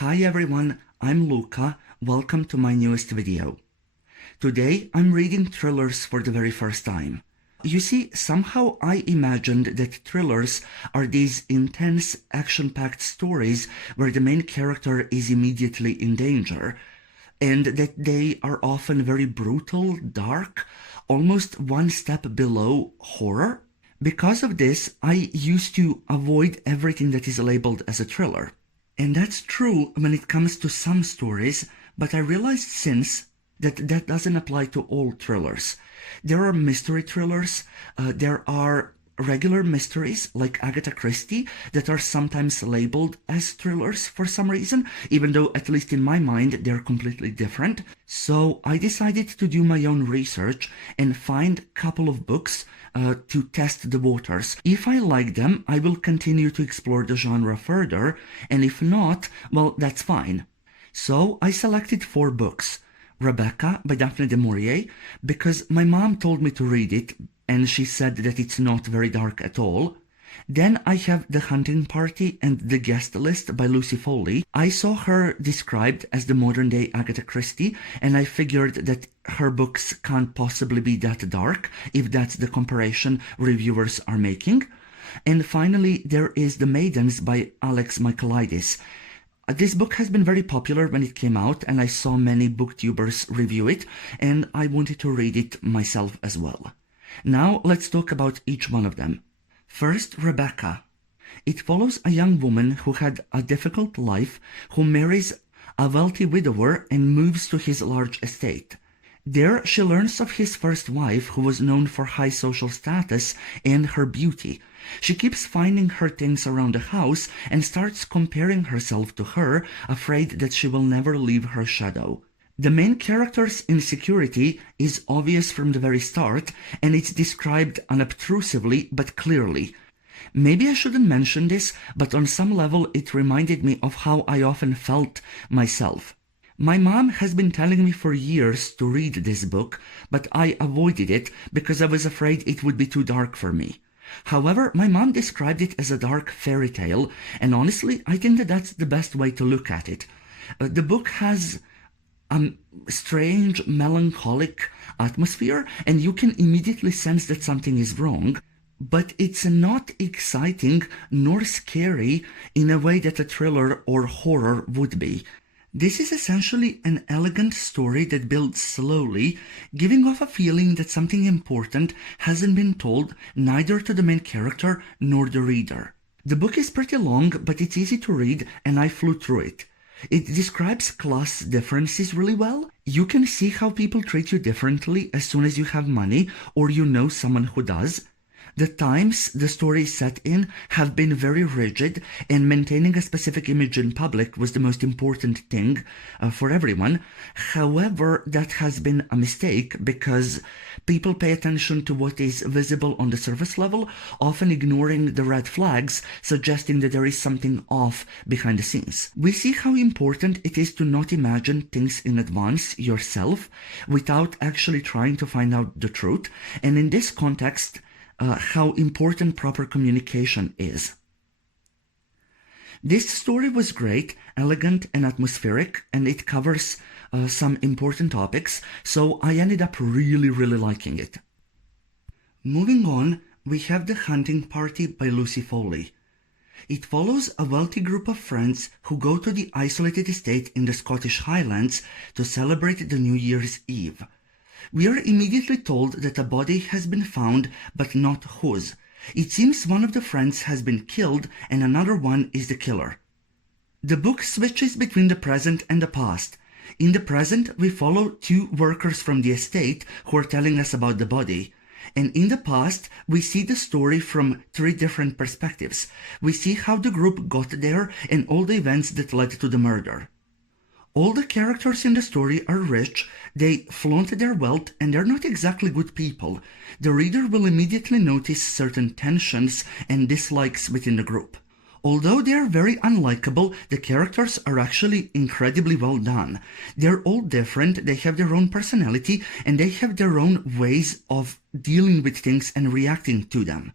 Hi everyone, I'm Luca. Welcome to my newest video. Today I'm reading thrillers for the very first time. You see, somehow I imagined that thrillers are these intense, action-packed stories where the main character is immediately in danger, and that they are often very brutal, dark, almost one step below horror. Because of this, I used to avoid everything that is labeled as a thriller. And that's true when it comes to some stories, but I realized since that that doesn't apply to all thrillers. There are mystery thrillers, there are regular mysteries like Agatha Christie that are sometimes labeled as thrillers for some reason, even though at least in my mind they're completely different. So I decided to do my own research and find a couple of books to test the waters. If I like them, I will continue to explore the genre further, and if not, well, that's fine. So I selected 4 books. Rebecca by Daphne du Maurier, because my mom told me to read it, and she said that it's not very dark at all. Then I have The Hunting Party and The Guest List by Lucy Foley. I saw her described as the modern-day Agatha Christie, and I figured that her books can't possibly be that dark, if that's the comparison reviewers are making. And finally, there is The Maidens by Alex Michaelides. This book has been very popular when it came out, and I saw many booktubers review it, and I wanted to read it myself as well. Now let's talk about each one of them. First, Rebecca. It follows a young woman who had a difficult life, who marries a wealthy widower and moves to his large estate. There she learns of his first wife, who was known for high social status and her beauty. She keeps finding her things around the house and starts comparing herself to her, afraid that she will never leave her shadow. The main character's insecurity is obvious from the very start, and it's described unobtrusively but clearly. Maybe I shouldn't mention this, but on some level it reminded me of how I often felt myself. My mom has been telling me for years to read this book, but I avoided it because I was afraid it would be too dark for me. However, my mom described it as a dark fairy tale, and honestly, I think that that's the best way to look at it. The book has a strange, melancholic atmosphere, and you can immediately sense that something is wrong, but it's not exciting nor scary in a way that a thriller or horror would be. This is essentially an elegant story that builds slowly, giving off a feeling that something important hasn't been told neither to the main character nor the reader. The book is pretty long, but it's easy to read, and I flew through it. It describes class differences really well. You can see how people treat you differently as soon as you have money or you know someone who does. The times the story is set in have been very rigid, and maintaining a specific image in public was the most important thing for everyone. However, that has been a mistake because people pay attention to what is visible on the surface level, often ignoring the red flags, suggesting that there is something off behind the scenes. We see how important it is to not imagine things in advance yourself without actually trying to find out the truth, and in this context, how important proper communication is. This story was great, elegant and atmospheric, and it covers some important topics, so I ended up really liking it. Moving on, we have The Hunting Party by Lucy Foley. It follows a wealthy group of friends who go to the isolated estate in the Scottish Highlands to celebrate the New Year's Eve. We are immediately told that a body has been found, but not whose. It seems one of the friends has been killed and another one is the killer. The book switches between the present and the past. In the present, we follow 2 workers from the estate who are telling us about the body. And in the past, we see the story from 3 different perspectives. We see how the group got there and all the events that led to the murder. All the characters in the story are rich, they flaunt their wealth, and they're not exactly good people. The reader will immediately notice certain tensions and dislikes within the group. Although they are very unlikable, the characters are actually incredibly well done. They're all different, they have their own personality, and they have their own ways of dealing with things and reacting to them.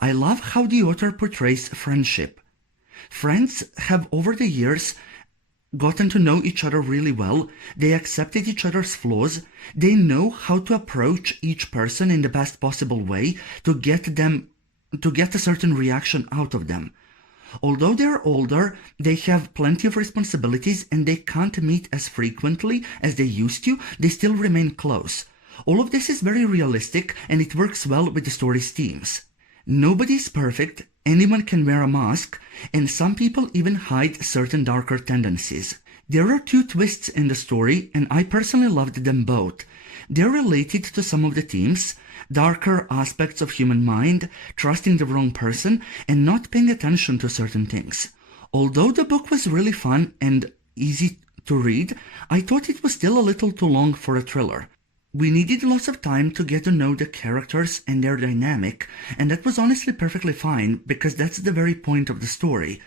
I love how the author portrays friendship. Friends have over the years gotten to know each other really well. They accepted each other's flaws. They know how to approach each person in the best possible way to get a certain reaction out of them. Although they're older, they have plenty of responsibilities and they can't meet as frequently as they used to. They still remain close. All of this is very realistic and it works well with the story's themes. Nobody's perfect, anyone can wear a mask, and some people even hide certain darker tendencies. There are two twists in the story, and I personally loved them both. They're related to some of the themes: darker aspects of human mind, trusting the wrong person, and not paying attention to certain things. Although the book was really fun and easy to read, I thought it was still a little too long for a thriller. We needed lots of time to get to know the characters and their dynamic, and that was honestly perfectly fine because that's the very point of the story.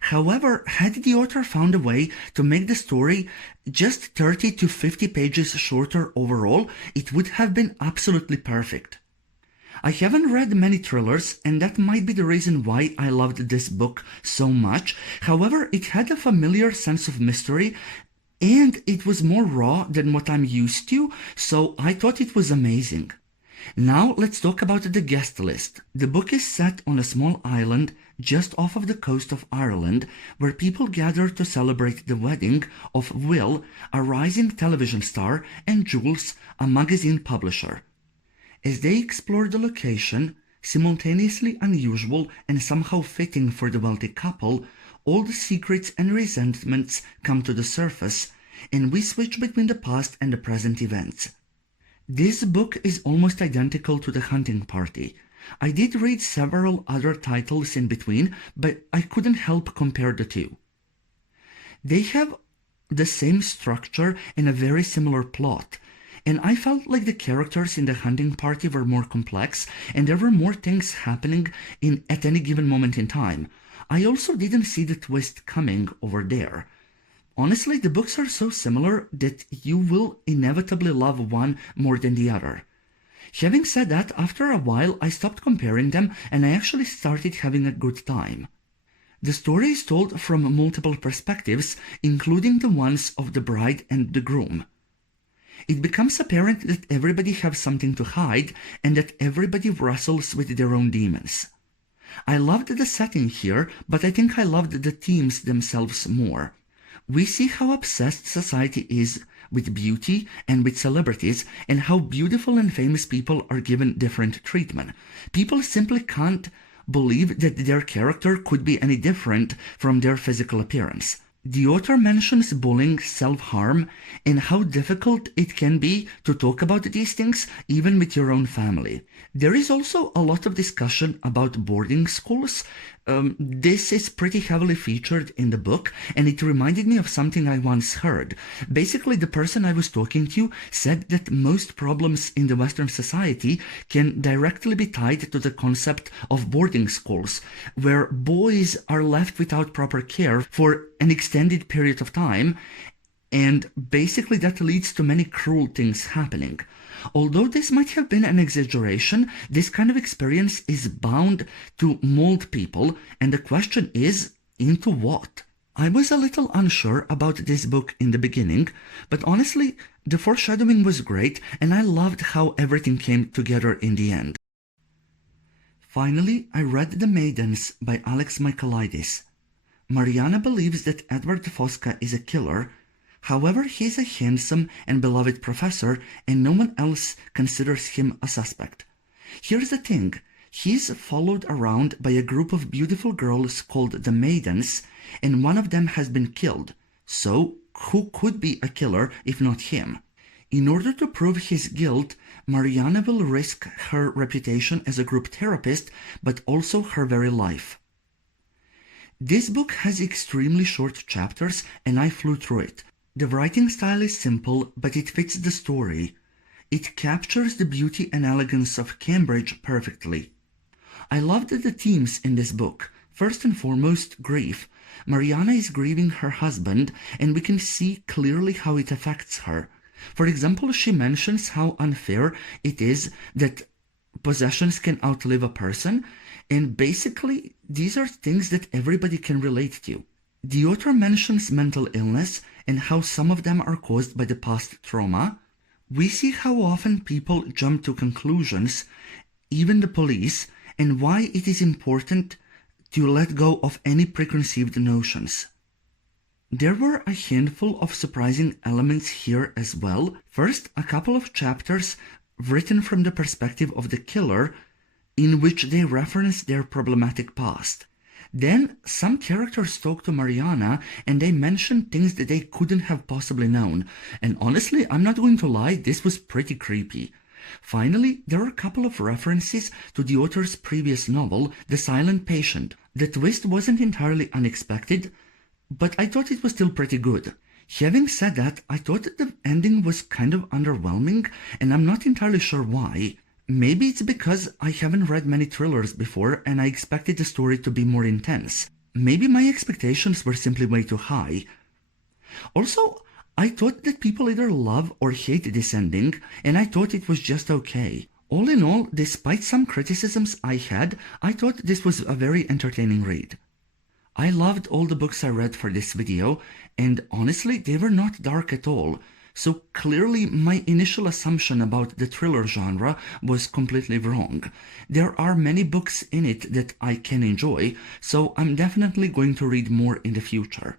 However, had the author found a way to make the story just 30 to 50 pages shorter overall, it would have been absolutely perfect. I haven't read many thrillers, and that might be the reason why I loved this book so much. However, it had a familiar sense of mystery, and it was more raw than what I'm used to, so I thought it was amazing. Now let's talk about the guest list. The book is set on a small island just off of the coast of Ireland, where people gather to celebrate the wedding of Will, a rising television star, and Jules, a magazine publisher. As they explore the location, simultaneously unusual and somehow fitting for the wealthy couple, all the secrets and resentments come to the surface, and we switch between the past and the present events. This book is almost identical to The Hunting Party. I did read several other titles in between, but I couldn't help compare the two. They have the same structure and a very similar plot, and I felt like the characters in The Hunting Party were more complex and there were more things happening at any given moment in time. I also didn't see the twist coming over there. Honestly, the books are so similar that you will inevitably love one more than the other. Having said that, after a while I stopped comparing them and I actually started having a good time. The story is told from multiple perspectives, including the ones of the bride and the groom. It becomes apparent that everybody has something to hide and that everybody wrestles with their own demons. I loved the setting here, but I think I loved the themes themselves more. We see how obsessed society is with beauty and with celebrities, and how beautiful and famous people are given different treatment. People simply can't believe that their character could be any different from their physical appearance. The author mentions bullying, self-harm, and how difficult it can be to talk about these things even with your own family. There is also a lot of discussion about boarding schools. This is pretty heavily featured in the book, and it reminded me of something I once heard. Basically, the person I was talking to said that most problems in the Western society can directly be tied to the concept of boarding schools, where boys are left without proper care for an extended period of time, and basically that leads to many cruel things happening. Although this might have been an exaggeration, this kind of experience is bound to mold people, and the question is, into what? I was a little unsure about this book in the beginning, but honestly, the foreshadowing was great, and I loved how everything came together in the end. Finally, I read The Maidens by Alex Michaelides. Mariana believes that Edward Fosca is a killer. However, he is a handsome and beloved professor, and no one else considers him a suspect. Here's the thing, he's followed around by a group of beautiful girls called the Maidens, and one of them has been killed. So, who could be a killer if not him? In order to prove his guilt, Mariana will risk her reputation as a group therapist, but also her very life. This book has extremely short chapters, and I flew through it. The writing style is simple, but it fits the story. It captures the beauty and elegance of Cambridge perfectly. I loved the themes in this book. First and foremost, grief. Mariana is grieving her husband, and we can see clearly how it affects her. For example, she mentions how unfair it is that possessions can outlive a person, and basically these are things that everybody can relate to. The author mentions mental illness and how some of them are caused by the past trauma. We see how often people jump to conclusions, even the police, and why it is important to let go of any preconceived notions. There were a handful of surprising elements here as well. First, a couple of chapters written from the perspective of the killer, in which they reference their problematic past. Then, some characters talk to Mariana and they mention things that they couldn't have possibly known. And honestly, I'm not going to lie, this was pretty creepy. Finally, there are a couple of references to the author's previous novel, The Silent Patient. The twist wasn't entirely unexpected, but I thought it was still pretty good. Having said that, I thought that the ending was kind of underwhelming, and I'm not entirely sure why. Maybe it's because I haven't read many thrillers before and I expected the story to be more intense. Maybe my expectations were simply way too high. Also, I thought that people either love or hate this ending, and I thought it was just okay. All in all, despite some criticisms I had, I thought this was a very entertaining read. I loved all the books I read for this video, and honestly, they were not dark at all. So clearly my initial assumption about the thriller genre was completely wrong. There are many books in it that I can enjoy, so I'm definitely going to read more in the future.